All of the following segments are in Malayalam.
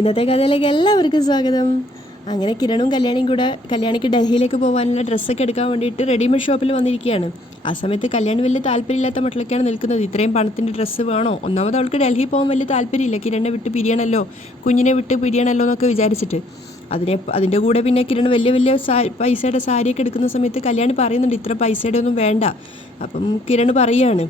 ഇന്നത്തെ കഥയിലേക്ക് എല്ലാവർക്കും സ്വാഗതം. അങ്ങനെ കിരണും കല്യാണിയും കൂടെ കല്യാണിക്ക് ഡൽഹിയിലേക്ക് പോകാനുള്ള ഡ്രസ്സൊക്കെ എടുക്കാൻ വേണ്ടിയിട്ട് റെഡിമെയ്ഡ് ഷോപ്പിൽ വന്നിരിക്കുകയാണ്. ആ സമയത്ത് കല്യാണി വലിയ താല്പര്യമില്ലാത്ത മട്ടിലൊക്കെയാണ് നിൽക്കുന്നത്. ഇത്രയും പണത്തിൻ്റെ ഡ്രസ്സ് വേണോ? ഒന്നാമത് അവൾക്ക് ഡൽഹി പോകാൻ വലിയ താല്പര്യമില്ല. കിരണിനെ വിട്ട് പിരിയണമല്ലോ, കുഞ്ഞിനെ വിട്ട് പിരിയണമല്ലോ എന്നൊക്കെ വിചാരിച്ചിട്ട് അതിൻ്റെ കൂടെ പിന്നെ കിരൺ വലിയ വലിയ പൈസയുടെ സാരിയൊക്കെ എടുക്കുന്ന സമയത്ത് കല്യാണി പറയുന്നുണ്ട് ഇത്ര പൈസയുടെ ഒന്നും വേണ്ട. അപ്പം കിരൺ പറയുകയാണ്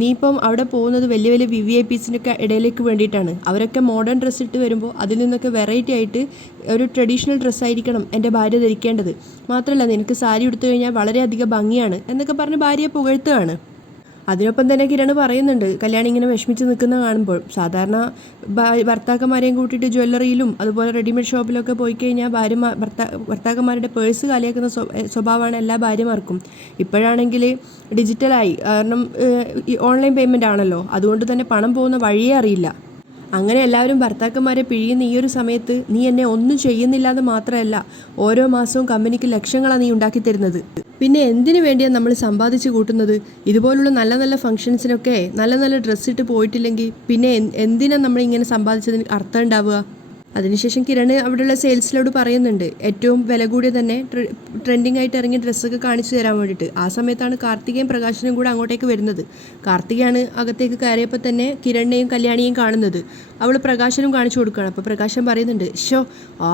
നീ ഇപ്പം അവിടെ പോകുന്നത് വലിയ വലിയ VVIPസിനൊക്കെ ഇടയിലേക്ക് വേണ്ടിയിട്ടാണ്. അവരൊക്കെ മോഡേൺ ഡ്രസ്സ് ഇട്ട് വരുമ്പോൾ അതിൽ നിന്നൊക്കെ വെറൈറ്റി ആയിട്ട് ഒരു ട്രഡീഷണൽ ഡ്രസ്സായിരിക്കണം എൻ്റെ ഭാര്യ ധരിക്കേണ്ടത്. മാത്രമല്ല നിനക്ക് സാരി എടുത്തു കഴിഞ്ഞാൽ വളരെയധികം ഭംഗിയാണ് എന്നൊക്കെ പറഞ്ഞ് ഭാര്യയെ പുകഴ്ത്തുകയാണ്. അതിനൊപ്പം തന്നെ കിരൺ പറയുന്നുണ്ട് കല്യാണി ഇങ്ങനെ വിഷമിച്ച് നിൽക്കുന്ന കാണുമ്പോൾ സാധാരണ ഭർത്താക്കന്മാരെയും കൂട്ടിയിട്ട് ജ്വല്ലറിയിലും അതുപോലെ റെഡിമെയ്ഡ് ഷോപ്പിലൊക്കെ പോയി കഴിഞ്ഞാൽ ഭർത്താക്കന്മാരുടെ പേഴ്സ് കാലിയാക്കുന്ന സ്വഭാവമാണ് എല്ലാ ഭാര്യമാർക്കും. ഇപ്പോഴാണെങ്കിൽ ഡിജിറ്റലായി, കാരണം ഓൺലൈൻ പേയ്മെൻ്റ് ആണല്ലോ, അതുകൊണ്ട് തന്നെ പണം പോകുന്ന വഴിയേ അറിയില്ല. അങ്ങനെ എല്ലാവരും ഭർത്താക്കന്മാരെ പിഴിയുന്ന ഈ ഒരു സമയത്ത് നീ എന്നെ ഒന്നും ചെയ്യുന്നില്ല എന്ന് മാത്രമല്ല, ഓരോ മാസവും കമ്പനിക്ക് ലക്ഷങ്ങളാണ് നീ ഉണ്ടാക്കി തരുന്നത്. പിന്നെ എന്തിനു വേണ്ടിയാണ് നമ്മൾ സമ്പാദിച്ച് കൂട്ടുന്നത്? ഇതുപോലുള്ള നല്ല നല്ല ഫംഗ്ഷൻസിനൊക്കെ നല്ല നല്ല ഡ്രസ്സ് ഇട്ട് പോയിട്ടില്ലെങ്കിൽ പിന്നെ എന്തിനാണ് നമ്മളിങ്ങനെ സമ്പാദിച്ചതിന് അർത്ഥം ഉണ്ടാവുക? അതിനുശേഷം കിരൺ അവിടെയുള്ള സെയിൽസിലോട് പറയുന്നുണ്ട് ഏറ്റവും വില കൂടിയ തന്നെ ട്രെൻഡിങ് ആയിട്ട് ഇറങ്ങിയ ഡ്രസ്സൊക്കെ കാണിച്ചു തരാൻ വേണ്ടിയിട്ട്. ആ സമയത്താണ് കാർത്തികയും പ്രകാശനും കൂടെ അങ്ങോട്ടേക്ക് വരുന്നത്. കാർത്തികയാണ് അകത്തേക്ക് കയറിയപ്പോൾ തന്നെ കിരണിനെയും കല്യാണിയെയും കാണുന്നത്. അവൾ പ്രകാശനും കാണിച്ചു കൊടുക്കുകയാണ്. അപ്പോൾ പ്രകാശൻ പറയുന്നുണ്ട്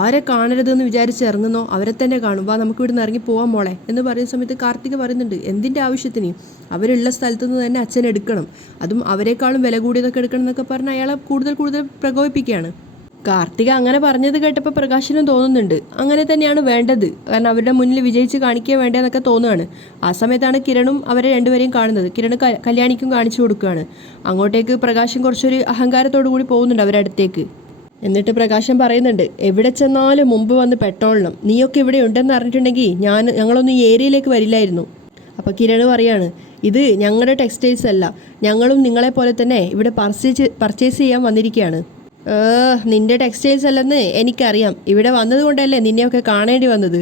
ആരെ കാണരുതെന്ന് വിചാരിച്ച് ഇറങ്ങുന്നോ അവരെ തന്നെ കാണും, വാ നമുക്ക് ഇവിടുന്ന് ഇറങ്ങി പോവാൻ മോളെ എന്ന് പറയുന്ന സമയത്ത് കാർത്തിക പറയുന്നുണ്ട് എന്തിൻ്റെ ആവശ്യത്തിന്? അവരുള്ള സ്ഥലത്തു നിന്ന് തന്നെ അച്ഛൻ എടുക്കണം, അതും അവരെക്കാളും വില കൂടിയതൊക്കെ എടുക്കണം എന്നൊക്കെ പറഞ്ഞ് അയാളെ കൂടുതൽ പ്രകോപിപ്പിക്കുകയാണ്. കാർത്തിക അങ്ങനെ പറഞ്ഞത് കേട്ടപ്പോൾ പ്രകാശനും തോന്നുന്നുണ്ട് അങ്ങനെ തന്നെയാണ് വേണ്ടത്, കാരണം അവരുടെ മുന്നിൽ വിജയിച്ച് കാണിക്കുക വേണ്ടതെന്നൊക്കെ തോന്നുകയാണ്. ആ സമയത്താണ് കിരണും അവരെ രണ്ടുപേരെയും കാണുന്നത്. കിരൺ കല്യാണിക്കും കാണിച്ചു കൊടുക്കുകയാണ്. അങ്ങോട്ടേക്ക് പ്രകാശൻ കുറച്ചൊരു അഹങ്കാരത്തോടു കൂടി പോകുന്നുണ്ട് അവരുടെ അടുത്തേക്ക്. എന്നിട്ട് പ്രകാശൻ പറയുന്നുണ്ട് എവിടെ ചെന്നാലും മുമ്പ് വന്ന് പെട്ടോളണം, നീയൊക്കെ ഇവിടെ ഉണ്ടെന്ന് അറിഞ്ഞിട്ടുണ്ടെങ്കിൽ ഞങ്ങളൊന്നും ഈ ഏരിയയിലേക്ക് വരില്ലായിരുന്നു. അപ്പോൾ കിരൺ പറയാണ് ഇത് ഞങ്ങളുടെ ടെക്സ്റ്റൈൽസ് അല്ല, ഞങ്ങളും നിങ്ങളെപ്പോലെ തന്നെ ഇവിടെ പർച്ചേസ് ചെയ്യാൻ വന്നിരിക്കുകയാണ്. നിന്റെ ടെക്സ്റ്റൈൽസ് അല്ലെന്ന് എനിക്കറിയാം, ഇവിടെ വന്നത് കൊണ്ടല്ലേ നിന്നെയൊക്കെ കാണേണ്ടി വന്നത്.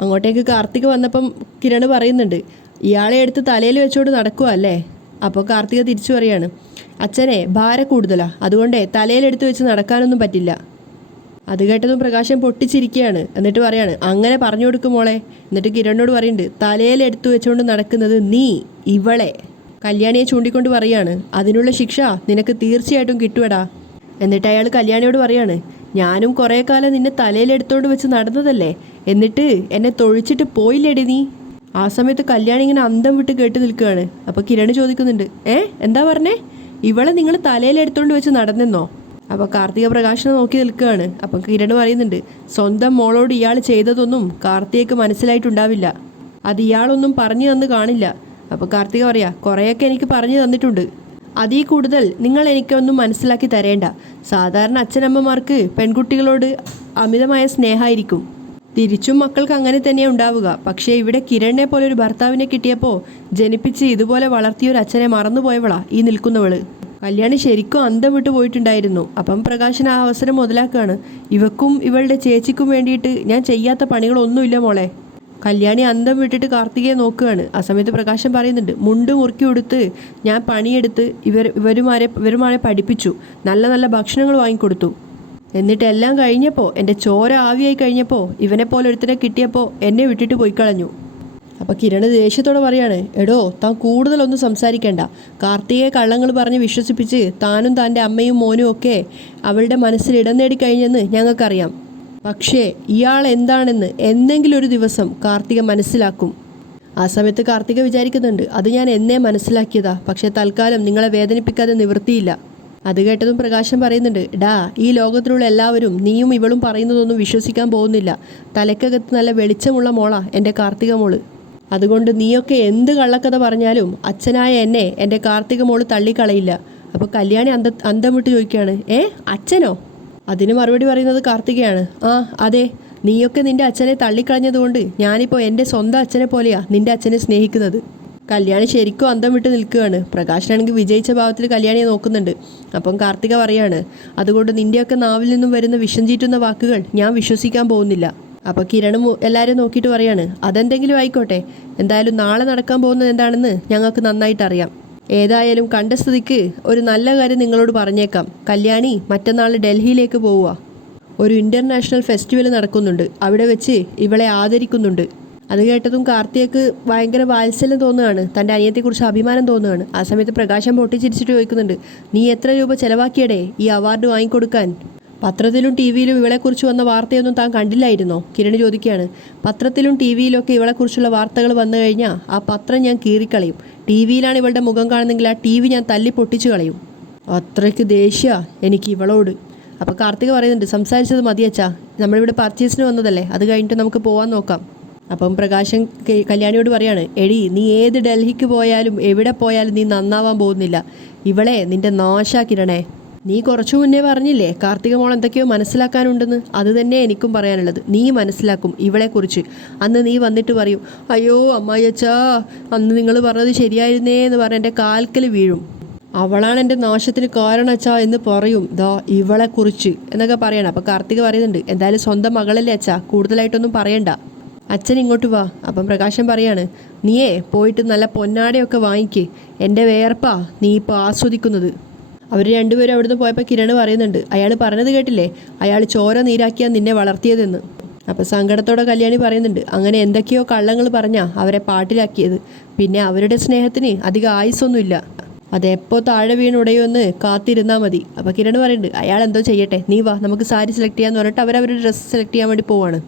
അങ്ങോട്ടേക്ക് കാർത്തിക വന്നപ്പം കിരൺ പറയുന്നുണ്ട് ഇയാളെ എടുത്ത് തലയിൽ വെച്ചോണ്ട് നടക്കുക അല്ലേ? അപ്പോൾ കാർത്തിക തിരിച്ചു പറയാണ് അച്ഛനെ ഭാരം കൂടുതലാണ്, അതുകൊണ്ടേ തലയിലെടുത്ത് വെച്ച് നടക്കാനൊന്നും പറ്റില്ല. അത് കേട്ടതും പ്രകാശം പൊട്ടിച്ചിരിക്കുകയാണ്. എന്നിട്ട് പറയാണ് അങ്ങനെ പറഞ്ഞു കൊടുക്കും മോളെ. എന്നിട്ട് കിരണിനോട് പറയുന്നുണ്ട് തലയിലെടുത്ത് വെച്ചുകൊണ്ട് നടക്കുന്നത് നീ ഇവളെ. കല്യാണിയെ ചൂണ്ടിക്കൊണ്ട് പറയാണ് അതിനുള്ള ശിക്ഷ നിനക്ക് തീർച്ചയായിട്ടും കിട്ടുവടാ. എന്നിട്ട് അയാൾ കല്യാണിയോട് പറയാണ് ഞാനും കുറേ കാലം നിന്നെ തലയിലെടുത്തോണ്ട് വെച്ച് നടന്നതല്ലേ, എന്നിട്ട് എന്നെ തൊഴിച്ചിട്ട് പോയില്ലേടി നീ? ആ സമയത്ത് കല്യാണി ഇങ്ങനെ അന്തം വിട്ട് കേട്ട് നിൽക്കുകയാണ്. അപ്പോൾ കിരൺ ചോദിക്കുന്നുണ്ട് എന്താ പറഞ്ഞേ? ഇവളെ നിങ്ങൾ തലയിലെടുത്തോണ്ട് വെച്ച് നടന്നെന്നോ? അപ്പോൾ കാർത്തിക പ്രകാശനെ നോക്കി നിൽക്കുകയാണ്. അപ്പം കിരൺ പറയുന്നുണ്ട് സ്വന്തം മോളോട് ഇയാൾ ചെയ്തതൊന്നും കാർത്തികയ്ക്ക് മനസ്സിലായിട്ടുണ്ടാവില്ല, അത് ഇയാളൊന്നും പറഞ്ഞു തന്ന് കാണില്ല. അപ്പോൾ കാർത്തിക പറയാ കുറേയൊക്കെ എനിക്ക് പറഞ്ഞു തന്നിട്ടുണ്ട്, അതിൽ കൂടുതൽ നിങ്ങൾ എനിക്കൊന്നും മനസ്സിലാക്കി തരേണ്ട. സാധാരണ അച്ഛനമ്മമാർക്ക് പെൺകുട്ടികളോട് അമിതമായ സ്നേഹമായിരിക്കും, തിരിച്ചും മക്കൾക്ക് അങ്ങനെ തന്നെയാണ് ഉണ്ടാവുക. പക്ഷേ ഇവിടെ കിരണിനെ പോലെ ഒരു ഭർത്താവിനെ കിട്ടിയപ്പോൾ ജനിപ്പിച്ച് ഇതുപോലെ വളർത്തിയൊരു അച്ഛനെ മറന്നുപോയവളാ ഈ നിൽക്കുന്നവള്. കല്യാണി ശരിക്കും അന്തം വിട്ടു പോയിട്ടുണ്ടായിരുന്നു. അപ്പം പ്രകാശൻ ആ അവസരം മുതലാക്കുകയാണ് ഇവക്കും ഇവളുടെ ചേച്ചിക്കും വേണ്ടിയിട്ട് ഞാൻ ചെയ്യാത്ത പണികളൊന്നുമില്ല മോളെ. കല്യാണി അന്തം വിട്ടിട്ട് കാർത്തികയെ നോക്കുകയാണ്. ആ സമയത്ത് പ്രകാശൻ പറയുന്നുണ്ട് മുണ്ട് മുറുക്കി കൊടുത്ത് ഞാൻ പണിയെടുത്ത് ഇവരുമാരെ പഠിപ്പിച്ചു, നല്ല നല്ല ഭക്ഷണങ്ങൾ വാങ്ങിക്കൊടുത്തു. എന്നിട്ട് എല്ലാം കഴിഞ്ഞപ്പോൾ എൻ്റെ ചോര ആവിയായി കഴിഞ്ഞപ്പോൾ ഇവനെപ്പോലെ ഒരുത്തനെ കിട്ടിയപ്പോൾ എന്നെ വിട്ടിട്ട് പോയി കളഞ്ഞു. അപ്പോൾ കിരൺ ദേഷ്യത്തോടെ പറയാണ് എടോ താൻ കൂടുതലൊന്നും സംസാരിക്കേണ്ട, കാർത്തികയെ കള്ളങ്ങൾ പറഞ്ഞ് വിശ്വസിപ്പിച്ച് താനും തൻ്റെ അമ്മയും മോനും ഒക്കെ അവളുടെ മനസ്സിൽ ഇടം നേടിക്കഴിഞ്ഞെന്ന് ഞങ്ങൾക്കറിയാം. പക്ഷേ ഇയാൾ എന്താണെന്ന് എന്തെങ്കിലും ഒരു ദിവസം കാർത്തിക മനസ്സിലാക്കും. ആ സമയത്ത് കാർത്തിക വിചാരിക്കുന്നുണ്ട് അത് ഞാൻ എന്നേ മനസ്സിലാക്കിയതാ, പക്ഷേ തൽക്കാലം നിങ്ങളെ വേദനിപ്പിക്കാതെ നിവൃത്തിയില്ല. അത് കേട്ടതും പ്രകാശൻ പറയുന്നുണ്ട് ഈ ലോകത്തിലുള്ള എല്ലാവരും നീയും ഇവളും പറയുന്നതൊന്നും വിശ്വസിക്കാൻ പോകുന്നില്ല. തലക്കകത്ത് നല്ല വെളിച്ചമുള്ള മോളാ എൻ്റെ കാർത്തിക മോള്, അതുകൊണ്ട് നീയൊക്കെ എന്ത് കള്ളക്കഥ പറഞ്ഞാലും അച്ഛനായ എന്നെ എൻ്റെ കാർത്തിക മോള് തള്ളിക്കളയില്ല. അപ്പോൾ കല്യാണി അന്തം വിട്ട് ചോദിക്കുകയാണ് അച്ഛനോ? അതിന് മറുപടി പറയുന്നത് കാർത്തികയാണ് അതെ, നീയൊക്കെ നിന്റെ അച്ഛനെ തള്ളിക്കളഞ്ഞതുകൊണ്ട് ഞാനിപ്പോൾ എൻ്റെ സ്വന്തം അച്ഛനെ പോലെയാ നിന്റെ അച്ഛനെ സ്നേഹിക്കുന്നത്. കല്യാണി ശരിക്കും അന്തം വിട്ട് നിൽക്കുകയാണ്. പ്രകാശനാണെങ്കിൽ വിജയിച്ച ഭാവത്തിൽ കല്യാണിയെ നോക്കുന്നുണ്ട്. അപ്പം കാർത്തിക പറയാണ് അതുകൊണ്ട് നിന്റെയൊക്കെ നാവിൽ നിന്നും വരുന്ന വിഷം ചീറ്റുന്ന വാക്കുകൾ ഞാൻ വിശ്വസിക്കാൻ പോകുന്നില്ല. അപ്പോൾ കിരണും എല്ലാവരും നോക്കിയിട്ട് പറയാണ് അതെന്തെങ്കിലും ആയിക്കോട്ടെ, എന്തായാലും നാളെ നടക്കാൻ പോകുന്നത് എന്താണെന്ന് ഞങ്ങൾക്ക് നന്നായിട്ട് അറിയാം. ഏതായാലും കണ്ട സ്ഥിതിക്ക് ഒരു നല്ല കാര്യം നിങ്ങളോട് പറഞ്ഞേക്കാം, കല്യാണി മറ്റന്നാൾ ഡൽഹിയിലേക്ക് പോവുക. ഒരു ഇൻ്റർനാഷണൽ ഫെസ്റ്റിവൽ നടക്കുന്നുണ്ട്, അവിടെ വെച്ച് ഇവളെ ആദരിക്കുന്നുണ്ട്. അത് കേട്ടതും കാർത്തികക്ക് ഭയങ്കര വാത്സല്യം തോന്നുകയാണ്, തൻ്റെ അനിയത്തെക്കുറിച്ച് അഭിമാനം തോന്നുകയാണ്. ആ സമയത്ത് പ്രകാശം പൊട്ടിച്ചിരിച്ചിട്ട് ചോദിക്കുന്നുണ്ട്, നീ എത്ര രൂപ ചിലവാക്കിയടേ ഈ അവാർഡ് വാങ്ങിക്കൊടുക്കാൻ? പത്രത്തിലും ടി വിയിലും ഇവളെക്കുറിച്ച് വന്ന വാർത്തയൊന്നും താൻ കണ്ടില്ലായിരുന്നോ? കിരൺ ചോദിക്കുകയാണ്. പത്രത്തിലും ടി വിയിലൊക്കെ ഇവളെക്കുറിച്ചുള്ള വാർത്തകൾ വന്നു കഴിഞ്ഞാൽ ആ പത്രം ഞാൻ കീറിക്കളയും. ടി വിയിലാണ് ഇവളുടെ മുഖം കാണുന്നെങ്കിൽ ആ ടി വി ഞാൻ തല്ലി പൊട്ടിച്ചു കളയും. അത്രയ്ക്ക് ദേഷ്യ എനിക്ക് ഇവളോട്. അപ്പോൾ കാർത്തിക പറയുന്നുണ്ട്, സംസാരിച്ചത് മതിയച്ചാ, നമ്മളിവിടെ പർച്ചേസിന് വന്നതല്ലേ, അത് കഴിഞ്ഞിട്ട് നമുക്ക് പോകാൻ നോക്കാം. അപ്പം പ്രകാശൻ കല്യാണിയോട് പറയാണ്, എടി നീ ഏത് ഡൽഹിക്ക് പോയാലും എവിടെ പോയാലും നീ നന്നാവാൻ പോകുന്നില്ല. ഇവളെ നിന്റെ നാശാക്കിരണേ. നീ കുറച്ചു മുന്നേ പറഞ്ഞില്ലേ കാർത്തിക മോൾ എന്തൊക്കെയോ മനസ്സിലാക്കാനുണ്ടെന്ന്, അത് തന്നെ എനിക്കും പറയാനുള്ളത്. നീ മനസ്സിലാക്കും ഇവളെക്കുറിച്ച്. അന്ന് നീ വന്നിട്ട് പറയും, അയ്യോ അമ്മായിയച്ചാ അന്ന് നിങ്ങൾ പറഞ്ഞത് ശരിയായിരുന്നേ എന്ന് പറഞ്ഞ് എൻ്റെ കാൽക്കൽ വീഴും. അവളാണ് എൻ്റെ നാശത്തിന് കാരണച്ചാ എന്ന് പറയും ദാ ഇവളെക്കുറിച്ച് എന്നൊക്കെ പറയണം. അപ്പോൾ കാർത്തിക പറയുന്നുണ്ട്, എന്തായാലും സ്വന്തം മകളല്ലേ അച്ഛാ, കൂടുതലായിട്ടൊന്നും പറയണ്ട, അച്ഛൻ ഇങ്ങോട്ട് വാ. അപ്പം പ്രകാശൻ പറയാണ്, നീയേ പോയിട്ട് നല്ല പൊന്നാടയൊക്കെ വാങ്ങിക്ക്, എൻ്റെ വേർപ്പാ നീ ഇപ്പോൾ ആസ്വദിക്കുന്നത്. അവർ രണ്ടുപേരും അവിടുന്ന് പോയപ്പോൾ കിരൺ പറയുന്നുണ്ട്, അയാൾ പറഞ്ഞത് കേട്ടില്ലേ, അയാൾ ചോര നീരാക്കിയാണ് നിന്നെ വളർത്തിയതെന്ന്. അപ്പോൾ സങ്കടത്തോടെ കല്യാണി പറയുന്നുണ്ട്, അങ്ങനെ എന്തൊക്കെയോ കള്ളങ്ങൾ പറഞ്ഞാ അവരെ പാട്ടിലാക്കിയത്. പിന്നെ അവരുടെ സ്നേഹത്തിന് അധികം ആയുസ്സൊന്നുമില്ല, അതെപ്പോൾ താഴെ വീണുടയുമെന്ന് കാത്തിരുന്നാൽ മതി. അപ്പോൾ കിരൺ പറയുന്നുണ്ട്, അയാൾ എന്തോ ചെയ്യട്ടെ, നീ വാ നമുക്ക് സാരി സെലക്ട് ചെയ്യാമെന്ന് പറഞ്ഞിട്ട് അവരവരുടെ ഡ്രസ്സ് സെലക്ട് ചെയ്യാൻ വേണ്ടി പോവാണ്.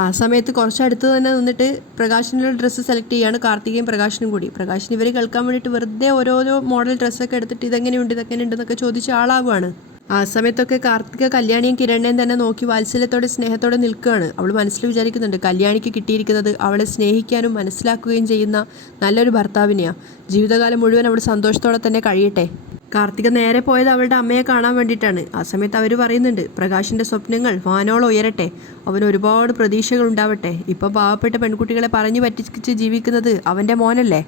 ആ സമയത്ത് കുറച്ചടുത്ത് തന്നെ നിന്നിട്ട് പ്രകാശിനുള്ള ഡ്രസ്സ് സെലക്ട് ചെയ്യാണ് കാർത്തികയും പ്രകാശനും കൂടി. പ്രകാശിന് ഇവർ കേൾക്കാൻ വേണ്ടിയിട്ട് വെറുതെ ഓരോരോ മോഡൽ ഡ്രസ്സൊക്കെ എടുത്തിട്ട് ഇതെങ്ങനെയുണ്ട് എന്നൊക്കെ ചോദിച്ച് ആളാവുകയാണ്. ആ സമയത്തൊക്കെ കാർത്തിക കല്യാണിയും കിരണിനെയും തന്നെ നോക്കി വാത്സല്യത്തോടെ സ്നേഹത്തോടെ നിൽക്കുകയാണ്. അവൾ മനസ്സിൽ വിചാരിക്കുന്നുണ്ട്, കല്യാണിക്ക് കിട്ടിയിരിക്കുന്നത് അവളെ സ്നേഹിക്കാനും മനസ്സിലാക്കുകയും ചെയ്യുന്ന നല്ലൊരു ഭർത്താവിനെയാണ്. ജീവിതകാലം മുഴുവൻ അവൾ സന്തോഷത്തോടെ തന്നെ കഴിയട്ടെ. കാർത്തിക നേരെ പോയത് അവളുടെ അമ്മയെ കാണാൻ വേണ്ടിയിട്ടാണ്. ആ സമയത്ത് അവർ പറയുന്നുണ്ട്, പ്രകാശിൻ്റെ സ്വപ്നങ്ങൾ വാനോളം ഉയരട്ടെ, അവന് ഒരുപാട് പ്രതീക്ഷകൾ ഉണ്ടാവട്ടെ. ഇപ്പോൾ പാവപ്പെട്ട പെൺകുട്ടികളെ പറഞ്ഞു പറ്റിച്ച് ജീവിക്കുന്നത് അവൻ്റെ മോനല്ലേ,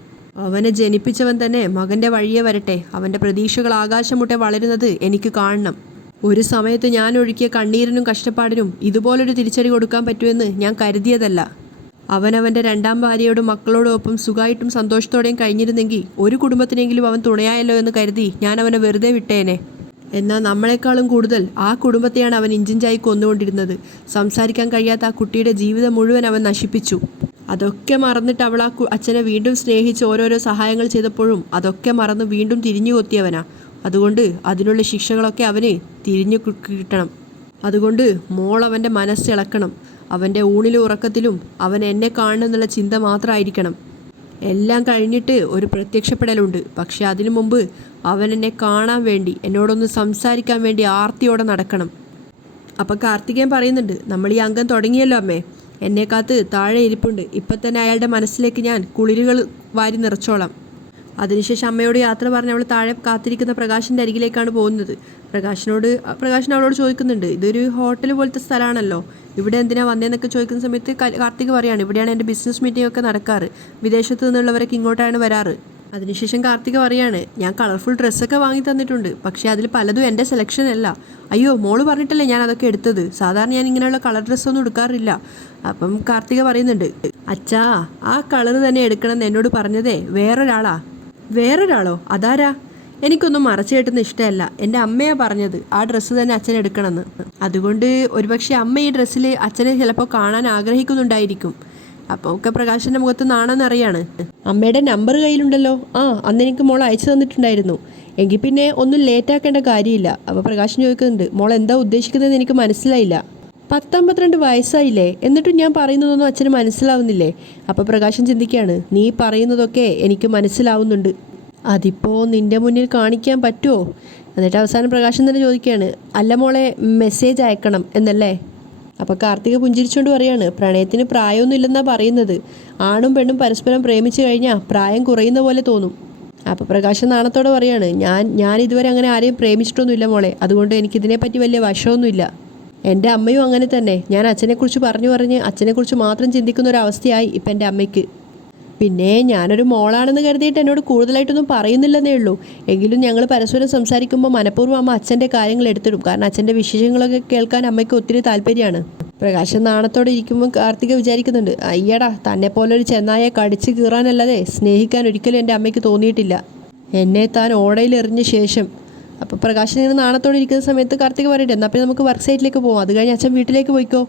അവനെ ജനിപ്പിച്ചവൻ തന്നെ മകൻ്റെ വഴിയെ വരട്ടെ. അവൻ്റെ പ്രതീക്ഷകൾ ആകാശം മുട്ടെ വളരുന്നത് എനിക്ക് കാണണം. ഒരു സമയത്ത് ഞാൻ ഒഴുക്കിയ കണ്ണീരിനും കഷ്ടപ്പാടിനും ഇതുപോലൊരു തിരിച്ചടി കൊടുക്കാൻ പറ്റുമെന്ന് ഞാൻ കരുതിയതല്ല. അവനവൻ്റെ രണ്ടാം ഭാര്യയോടും മക്കളോടും ഒപ്പം സുഖമായിട്ടും സന്തോഷത്തോടെയും കഴിഞ്ഞിരുന്നെങ്കിൽ ഒരു കുടുംബത്തിനെങ്കിലും അവൻ തുണയായല്ലോ എന്ന് കരുതി ഞാൻ അവനെ വെറുതെ വിട്ടേനെ. എന്നാൽ നമ്മളെക്കാളും കൂടുതൽ ആ കുടുംബത്തെയാണ് അവൻ ഇഞ്ചിഞ്ചായി കൊന്നുകൊണ്ടിരുന്നത്. സംസാരിക്കാൻ കഴിയാത്ത ആ കുട്ടിയുടെ ജീവിതം മുഴുവൻ അവൻ നശിപ്പിച്ചു. അതൊക്കെ മറന്നിട്ട് അവൾ ആ അച്ഛനെ വീണ്ടും സ്നേഹിച്ച് ഓരോരോ സഹായങ്ങൾ ചെയ്തപ്പോഴും അതൊക്കെ മറന്ന് വീണ്ടും തിരിഞ്ഞു കൊത്തിയവനാ. അതുകൊണ്ട് അതിനുള്ള ശിക്ഷകളൊക്കെ അവന് തിരിഞ്ഞു കിട്ടണം. അതുകൊണ്ട് മോൾ അവൻ്റെ മനസ്സിളക്കണം. അവൻ്റെ ഊണിലും ഉറക്കത്തിലും അവൻ എന്നെ കാണണമെന്നുള്ള ചിന്ത മാത്രമായിരിക്കണം. എല്ലാം കഴിഞ്ഞിട്ട് ഒരു പ്രത്യക്ഷപ്പെടലുണ്ട്, പക്ഷെ അതിനു മുമ്പ് അവൻ എന്നെ കാണാൻ വേണ്ടി, എന്നോടൊന്ന് സംസാരിക്കാൻ വേണ്ടി ആർത്തിയോടെ നടക്കണം. അപ്പം കാർത്തികേയൻ പറയുന്നുണ്ട്, നമ്മൾ ഈ അംഗം തുടങ്ങിയല്ലോ അമ്മേ, എന്നെ കാത്ത് താഴെ ഇരിപ്പുണ്ട്. ഇപ്പം തന്നെ അയാളുടെ മനസ്സിലേക്ക് ഞാൻ കുളിരുകൾ വാരി നിറച്ചോളാം. അതിനുശേഷം അമ്മയോട് യാത്ര പറഞ്ഞ് അവൾ താഴെ കാത്തിരിക്കുന്ന പ്രകാശിൻ്റെ അരികിലേക്കാണ് പോകുന്നത്. പ്രകാശൻ അവളോട് ചോദിക്കുന്നുണ്ട്, ഇതൊരു ഹോട്ടൽ പോലത്തെ സ്ഥലമാണല്ലോ, ഇവിടെ എന്തിനാ വന്നതെന്നൊക്കെ ചോദിക്കുന്ന സമയത്ത് കാർത്തിക പറയാണ്, ഇവിടെയാണ് എൻ്റെ ബിസിനസ് മീറ്റിംഗ് ഒക്കെ നടക്കാറ്, വിദേശത്ത് നിന്നുള്ളവരൊക്കെ ഇങ്ങോട്ടാണ് വരാറ്. അതിനുശേഷം കാർത്തിക പറയാണ്, ഞാൻ കളർഫുൾ ഡ്രസ്സൊക്കെ വാങ്ങി തന്നിട്ടുണ്ട്, പക്ഷേ അതിൽ പലതും എൻ്റെ സെലക്ഷൻ അല്ല. അയ്യോ മോള് പറഞ്ഞിട്ടല്ലേ ഞാൻ അതൊക്കെ എടുത്തത്, സാധാരണ ഞാൻ ഇങ്ങനെയുള്ള കളർ ഡ്രസ്സൊന്നും എടുക്കാറില്ല. അപ്പം കാർത്തിക പറയുന്നുണ്ട്, അച്ഛാ ആ കളർ തന്നെ എടുക്കണമെന്ന് എന്നോട് പറഞ്ഞതേ വേറൊരാളോ? അതാരാ? എനിക്കൊന്നും മറച്ചു കെട്ടുന്ന ഇഷ്ടമല്ല, എൻ്റെ അമ്മയാണ് പറഞ്ഞത് ആ ഡ്രസ്സ് തന്നെ അച്ഛൻ എടുക്കണമെന്ന്. അതുകൊണ്ട് ഒരുപക്ഷെ അമ്മ ഈ ഡ്രസ്സിൽ അച്ഛനെ ചിലപ്പോൾ കാണാൻ ആഗ്രഹിക്കുന്നുണ്ടായിരിക്കും. അപ്പോൾ ഒക്കെ പ്രകാശൻ്റെ മുഖത്ത് നാണമെന്നറിയാണ്. അമ്മയുടെ നമ്പർ കയ്യിലുണ്ടല്ലോ, അന്ന് എനിക്ക് മോൾ അയച്ചു തന്നിട്ടുണ്ടായിരുന്നു, എങ്കിൽ പിന്നെ ഒന്നും ലേറ്റാക്കേണ്ട കാര്യമില്ല. അപ്പോൾ പ്രകാശൻ ചോദിക്കുന്നുണ്ട്, മോൾ എന്താ ഉദ്ദേശിക്കുന്നതെന്ന് എനിക്ക് മനസ്സിലായില്ല. 19-52 വയസ്സായില്ലേ, എന്നിട്ടും ഞാൻ പറയുന്നതൊന്നും അച്ഛന് മനസ്സിലാവുന്നില്ലേ? അപ്പോൾ പ്രകാശൻ ചിന്തിക്കുകയാണ്, നീ പറയുന്നതൊക്കെ എനിക്ക് മനസ്സിലാവുന്നുണ്ട്, അതിപ്പോൾ നിൻ്റെ മുന്നിൽ കാണിക്കാൻ പറ്റുമോ? എന്നിട്ട് അവസാനം പ്രകാശൻ തന്നെ ചോദിക്കുകയാണ്, അല്ല മോളെ മെസ്സേജ് അയക്കണം എന്നല്ലേ? അപ്പോൾ കാർത്തിക പുഞ്ചിരിച്ചുകൊണ്ട് പറയാണ്, പ്രണയത്തിന് പ്രായമൊന്നും ഇല്ലെന്നാണ് പറയുന്നത്, ആണും പെണ്ണും പരസ്പരം പ്രേമിച്ചു കഴിഞ്ഞാൽ പ്രായം കുറയുന്ന പോലെ തോന്നും. അപ്പോൾ പ്രകാശൻ നാണത്തോടെ പറയാണ്, ഞാൻ ഇതുവരെ അങ്ങനെ ആരെയും പ്രേമിച്ചിട്ടൊന്നുമില്ല മോളെ, അതുകൊണ്ട് എനിക്കിതിനെപ്പറ്റി വലിയ വശമൊന്നുമില്ല. എൻ്റെ അമ്മയും അങ്ങനെ തന്നെ, ഞാൻ അച്ഛനെക്കുറിച്ച് പറഞ്ഞ് അച്ഛനെക്കുറിച്ച് മാത്രം ചിന്തിക്കുന്ന ഒരു അവസ്ഥയായി ഇപ്പം എൻ്റെ അമ്മയ്ക്ക്. പിന്നെ ഞാനൊരു മോളാണെന്ന് കരുതിയിട്ട് എന്നോട് കൂടുതലായിട്ടൊന്നും പറയുന്നില്ലെന്നേ ഉള്ളൂ. എങ്കിലും ഞങ്ങൾ പരസ്പരം സംസാരിക്കുമ്പോൾ മനഃപൂർവ്വം അമ്മ അച്ഛൻ്റെ കാര്യങ്ങൾ എടുത്തിടും, കാരണം അച്ഛൻ്റെ വിശേഷങ്ങളൊക്കെ കേൾക്കാൻ അമ്മയ്ക്ക് ഒത്തിരി താല്പര്യമാണ്. പ്രകാശൻ നാണത്തോടെ ഇരിക്കുമ്പോൾ കാർത്തിക വിചാരിക്കുന്നുണ്ട്, അയ്യടാ തന്നെ പോലൊരു ചെന്നായെ കടിച്ച് കീറാനല്ലാതെ സ്നേഹിക്കാൻ ഒരിക്കലും എൻ്റെ അമ്മയ്ക്ക് തോന്നിയിട്ടില്ല. എന്നെ താൻ ഓടയിലെറിഞ്ഞ ശേഷം അപ്പോൾ പ്രകാശൻ ഇങ്ങനെ നാണത്തോടെ ഇരിക്കുന്ന സമയത്ത് കാർത്തിക പറയട്ടെ, എന്നാൽ പിന്നെ നമുക്ക് വർക്ക് സൈറ്റിലേക്ക് പോകാം, അത് കഴിഞ്ഞ് അച്ഛൻ വീട്ടിലേക്ക് പോയിക്കോ.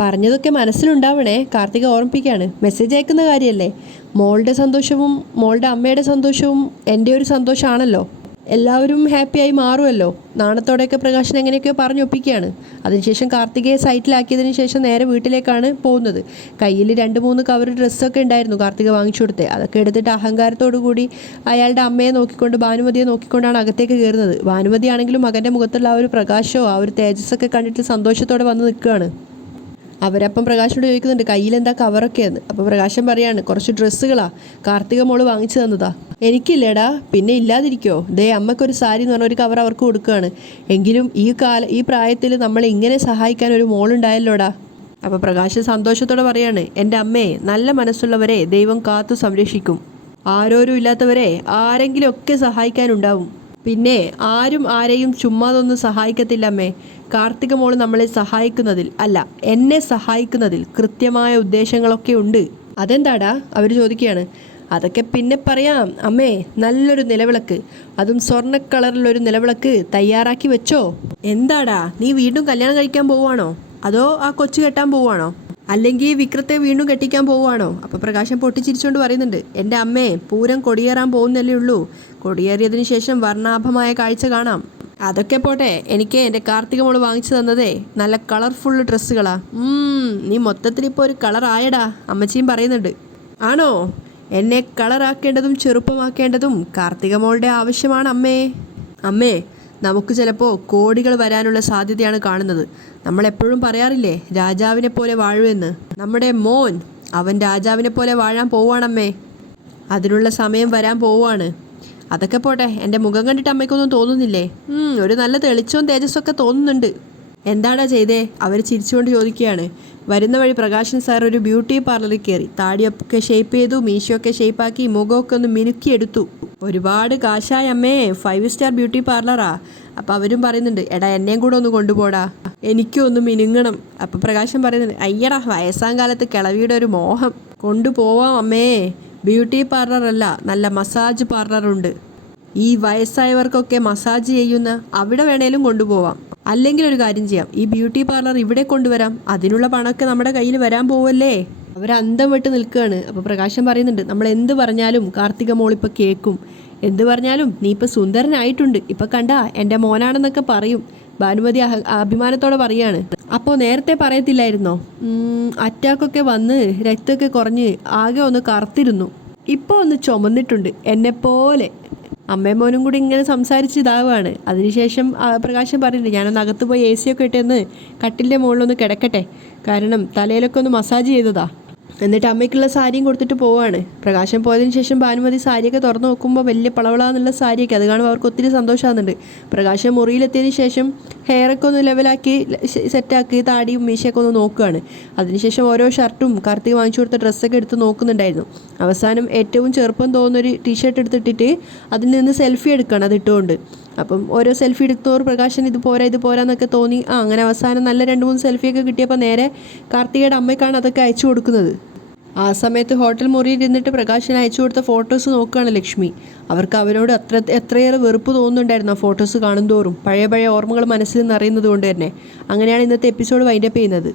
പറഞ്ഞതൊക്കെ മനസ്സിലുണ്ടാവണേ, കാർത്തിക ഓർമ്മിപ്പിക്കുകയാണ്. മെസ്സേജ് അയക്കുന്ന കാര്യമല്ലേ, മോളുടെ സന്തോഷവും മോളുടെ അമ്മയുടെ സന്തോഷവും എൻ്റെ ഒരു സന്തോഷമാണല്ലോ, എല്ലാവരും ഹാപ്പിയായി മാറുമല്ലോ. നാണത്തോടെയൊക്കെ പ്രകാശൻ എങ്ങനെയൊക്കെയോ പറഞ്ഞൊപ്പിക്കുകയാണ്. അതിനുശേഷം കാർത്തികയെ സൈറ്റിലാക്കിയതിന് ശേഷം നേരെ വീട്ടിലേക്കാണ് പോകുന്നത്. കയ്യിൽ 2-3 കവർ ഡ്രസ്സൊക്കെ ഉണ്ടായിരുന്നു കാർത്തിക വാങ്ങിച്ചു കൊടുത്തത്. അതൊക്കെ എടുത്തിട്ട് അഹങ്കാരത്തോടു കൂടി അയാളുടെ അമ്മയെ നോക്കിക്കൊണ്ട്, ഭാനുമതിയെ നോക്കിക്കൊണ്ടാണ് അകത്തേക്ക് കയറുന്നത്. ഭാനുമതി ആണെങ്കിലും മകൻ്റെ മുഖത്തുള്ള ആ ഒരു പ്രകാശമോ ആ ഒരു തേജസ്സൊക്കെ കണ്ടിട്ട് സന്തോഷത്തോടെ വന്ന് നിൽക്കുകയാണ്. അവരപ്പം പ്രകാശനോട് ചോദിക്കുന്നുണ്ട്, കയ്യിലെന്താ കവറൊക്കെയെന്ന്. അപ്പോൾ പ്രകാശൻ പറയാണ്, കുറച്ച് ഡ്രസ്സുകളാ കാർത്തിക മോള് വാങ്ങിച്ചു തന്നതാ. എനിക്കില്ലേടാ, പിന്നെ ഇല്ലാതിരിക്കോ, ദേ അമ്മക്കൊരു സാരി എന്ന് പറഞ്ഞ ഒരു കവർ അവർക്ക് കൊടുക്കുകയാണ്. എങ്കിലും ഈ പ്രായത്തിൽ നമ്മളെ ഇങ്ങനെ സഹായിക്കാൻ ഒരു മോളുണ്ടായല്ലോടാ. അപ്പോൾ പ്രകാശൻ സന്തോഷത്തോടെ പറയാണ്, എൻ്റെ അമ്മേ, നല്ല മനസ്സുള്ളവരെ ദൈവം കാത്തു സംരക്ഷിക്കും. ആരോരും ഇല്ലാത്തവരെ ആരെങ്കിലുമൊക്കെ സഹായിക്കാനുണ്ടാവും. പിന്നെ ആരും ആരെയും ചുമ്മാതൊന്നും സഹായിക്കത്തില്ല അമ്മേ. കാർത്തിക മോള് നമ്മളെ സഹായിക്കുന്നതിൽ, അല്ല എന്നെ സഹായിക്കുന്നതിൽ കൃത്യമായ ഉദ്ദേശങ്ങളൊക്കെ ഉണ്ട്. അതെന്താടാ, അവർ ചോദിക്കുകയാണ്. അതൊക്കെ പിന്നെ പറയാം അമ്മേ. നല്ലൊരു നിലവിളക്ക്, അതും സ്വർണ്ണ കളറിലൊരു നിലവിളക്ക് തയ്യാറാക്കി വെച്ചോ. എന്താടാ, നീ വീണ്ടും കല്യാണം കഴിക്കാൻ പോവുകയാണോ, അതോ ആ കൊച്ചു കെട്ടാൻ പോവുകയാണോ, അല്ലെങ്കിൽ വിക്രത്തെ വീണ്ടും കെട്ടിക്കാൻ പോവുകയാണോ? അപ്പോൾ പ്രകാശം പൊട്ടിച്ചിരിച്ചുകൊണ്ട് പറയുന്നുണ്ട്, എൻ്റെ അമ്മേ, പൂരം കൊടിയേറാൻ പോകുന്നല്ലേ ഉള്ളൂ. കൊടിയേറിയതിന് ശേഷം വർണ്ണാഭമായ കാഴ്ച കാണാം. അതൊക്കെ പോട്ടെ, എനിക്ക് എൻ്റെ കാർത്തിക മോള് വാങ്ങിച്ചു തന്നതേ നല്ല കളർഫുൾ ഡ്രസ്സുകളാ. നീ മൊത്തത്തിൽ ഇപ്പോൾ ഒരു കളറായടാ, അമ്മച്ചിയും പറയുന്നുണ്ട്. ആണോ? എന്നെ കളറാക്കേണ്ടതും ചെറുപ്പമാക്കേണ്ടതും കാർത്തിക മോളുടെ ആവശ്യമാണ് അമ്മേ. അമ്മേ, നമുക്ക് ചിലപ്പോൾ കോടികൾ വരാനുള്ള സാധ്യതയാണ് കാണുന്നത്. നമ്മളെപ്പോഴും പറയാറില്ലേ, രാജാവിനെ പോലെ വാഴൂ എന്ന്. നമ്മുടെ മോൻ, അവൻ രാജാവിനെ പോലെ വാഴാൻ പോവുകയാണമ്മേ. അതിനുള്ള സമയം വരാൻ പോവുകയാണ്. അതൊക്കെ പോട്ടെ, എൻ്റെ മുഖം കണ്ടിട്ട് അമ്മയ്ക്കൊന്നും തോന്നുന്നില്ലേ? ഒരു നല്ല തെളിച്ചവും തേജസ്സൊക്കെ തോന്നുന്നുണ്ട്. എന്താടാ ചെയ്തേ? അവർ ചിരിച്ചുകൊണ്ട് ചോദിക്കുകയാണ്. വരുന്ന വഴി പ്രകാശൻ സാർ ഒരു ബ്യൂട്ടി പാർലറിൽ കയറി. താടിയൊക്കെ ഷേപ്പ് ചെയ്തു, മീശയൊക്കെ ഷേപ്പാക്കി, മുഖമൊക്കെ ഒന്ന് മിനുക്കിയെടുത്തു. ഒരുപാട് കാശായ അമ്മേ, 5 സ്റ്റാർ ബ്യൂട്ടി പാർലറാ. അപ്പം അവരും പറയുന്നുണ്ട്, എടാ എന്നെയും കൂടെ ഒന്ന് കൊണ്ടുപോടാ, എനിക്കും ഒന്ന് മിനുങ്ങണം. അപ്പം പ്രകാശൻ പറയുന്നുണ്ട്, അയ്യടാ, വയസ്സാം കാലത്ത് കിളവിയുടെ ഒരു മോഹം. കൊണ്ടുപോവാം അമ്മേ, ബ്യൂട്ടി പാർലറല്ല, നല്ല മസാജ് പാർലറുണ്ട്. ഈ വയസ്സായവർക്കൊക്കെ മസാജ് ചെയ്യുന്ന അവിടെ വേണേലും കൊണ്ടുപോവാം. അല്ലെങ്കിൽ ഒരു കാര്യം ചെയ്യാം, ഈ ബ്യൂട്ടി പാർലർ ഇവിടെ കൊണ്ടുവരാം, അതിനുള്ള പണമൊക്കെ നമ്മുടെ കയ്യിൽ വരാൻ പോവല്ലേ. അവർ അന്തം വിട്ട് നിൽക്കുകയാണ്. അപ്പോൾ പ്രകാശൻ പറയുന്നുണ്ട്, നമ്മൾ എന്ത് പറഞ്ഞാലും കാർത്തിക മോളിപ്പോൾ കേൾക്കും. എന്ത് പറഞ്ഞാലും നീ ഇപ്പോൾ സുന്ദരനായിട്ടുണ്ട്, ഇപ്പം കണ്ടാ എൻ്റെ മോനാണെന്നൊക്കെ പറയും. ഭാനുമതി അഭിമാനത്തോടെ പറയാണ്. അപ്പോൾ നേരത്തെ പറയത്തില്ലായിരുന്നോ, അറ്റാക്കൊക്കെ വന്ന് രക്തമൊക്കെ കുറഞ്ഞ് ആകെ ഒന്ന് കറുത്തിരുന്നു, ഇപ്പോൾ ഒന്ന് ചുമന്നിട്ടുണ്ട് എന്നെപ്പോലെ. അമ്മയും മോനും കൂടി ഇങ്ങനെ സംസാരിച്ച് ഇതാവുകയാണ്. അതിനുശേഷം പ്രകാശൻ പറയുന്നുണ്ട്, ഞാനൊന്ന് അകത്ത് പോയി AC ഒക്കെ ഇട്ടെന്ന് കട്ടിലിൻ്റെ മുകളിലൊന്ന് കിടക്കട്ടെ, കാരണം തലയിലൊക്കെ ഒന്ന് മസാജ് ചെയ്തതാ. എന്നിട്ട് അമ്മയ്ക്കുള്ള സാരിയും കൊടുത്തിട്ട് പോവാണ്. പ്രകാശം പോയതിന് ശേഷം ഭാനുമതി സാരിയൊക്കെ തുറന്നു നോക്കുമ്പോൾ വലിയ പളവളാന്നുള്ള സാരിയൊക്കെ, അത് കാണുമ്പോൾ അവർക്ക് ഒത്തിരി സന്തോഷമാകുന്നുണ്ട്. പ്രകാശം മുറിയിലെത്തിയതിന് ശേഷം ഹെയറൊക്കെ ഒന്ന് ലെവലാക്കി സെറ്റാക്കി താടിയും മീശയൊക്കെ ഒന്ന് നോക്കുകയാണ്. അതിനുശേഷം ഓരോ ഷർട്ടും കാർത്തിക വാങ്ങിച്ചു കൊടുത്ത ഡ്രസ്സൊക്കെ എടുത്ത് നോക്കുന്നുണ്ടായിരുന്നു. അവസാനം ഏറ്റവും ചെറുപ്പം തോന്നുന്നൊരു ടീഷർട്ട് എടുത്തിട്ടിട്ട് അതിൽ നിന്ന് സെൽഫി എടുക്കുകയാണ് അതിട്ടുകൊണ്ട്. അപ്പം ഓരോ സെൽഫി എടുത്തോർ പ്രകാശൻ ഇത് പോരാ എന്നൊക്കെ തോന്നി. അങ്ങനെ അവസാനം നല്ല 2-3 സെൽഫിയൊക്കെ കിട്ടിയപ്പോൾ നേരെ കാർത്തികയുടെ അമ്മയ്ക്കാണ് അതൊക്കെ അയച്ചു കൊടുക്കുന്നത്. ആ സമയത്ത് ഹോട്ടൽ മുറിയിൽ ഇരുന്നിട്ട് പ്രകാശൻ അയച്ചു കൊടുത്ത ഫോട്ടോസ് നോക്കുകയാണ് ലക്ഷ്മി. അവർക്ക് അവരോട് എത്രയേറെ വെറുപ്പ് തോന്നുന്നുണ്ടായിരുന്നു ആ ഫോട്ടോസ് കാണും തോറും. പഴയ ഓർമ്മകൾ മനസ്സിൽ നിന്ന് അറിയുന്നത് കൊണ്ട് തന്നെ. അങ്ങനെയാണ് ഇന്നത്തെ എപ്പിസോഡ് വൈൻഡപ്പ് ചെയ്യുന്നത്.